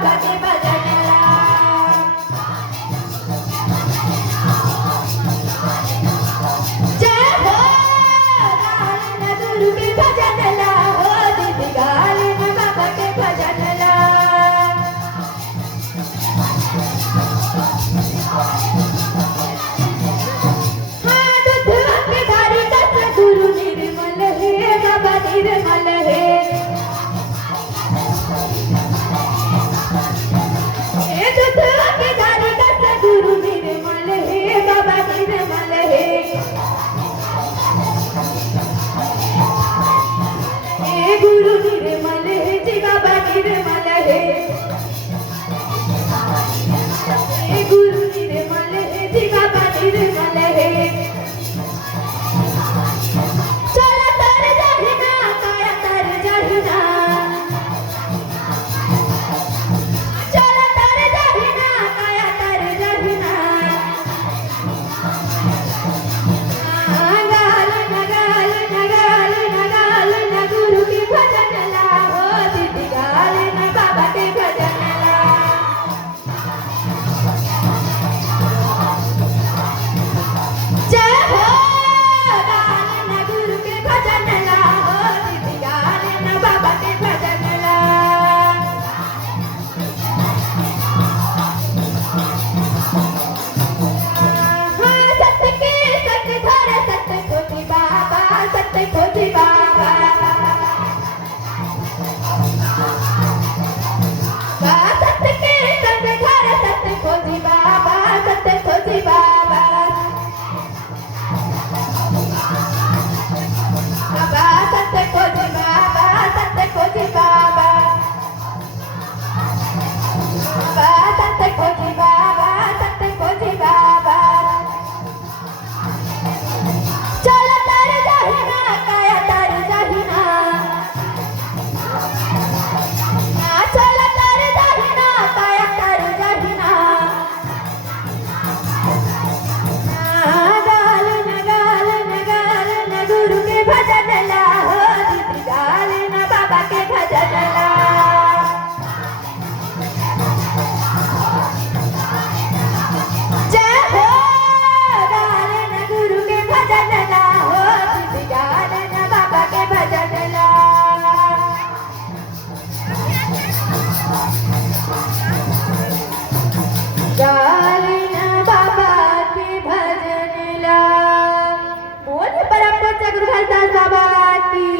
बाबा के भजनला जय हो गालन गुरु के भजनला हो दीदी गालन बाबा के भजनला हाँ दुधवा के धारी दस गुरु निर्मल है बाबा निर्मल है दुधवा के धारी दस गुरु निर्मल है बाबा निर्मल है गुरु निर्मल है जी बाबा निर्मल है गुरु निर्मल है जी बाबा निर्मल है चला तर जाहिना काया तर जाहिना चला तर जाहिना काया तर जाहिना गाल नगाल नगाल नगाल न गुरु की भजनला हो दीदी गाल न बाबा के भजनला जय हो गाल न गुरु के भजनला हो दीदी गाल न बाबा के भजनला सत्य के सत्य धर सत्य खोजी बाबा सत्य खोजी बाबा सत्य के सत्य धर सत्य खोजी बाबा सत्य खोजी बाबा बाबा सत्य खोजी बाबा सत्य खोजी बाबा बाबा सत्य खोजी बाबा सत्य खोजी बाबा चल तर जाहिना काया तर जाहिना चल तर जाहिना काया तर जाहिना गाल न गाल न गाल न गुरु के भजनला हो दीदी गाल न बाबा के भजनला जय हो गाल न गुरु के भजनला हो दीदी गाल न बाबा के भजनला गाल न बाबा के भजनला बोल परम पूज्य गुरु हरदास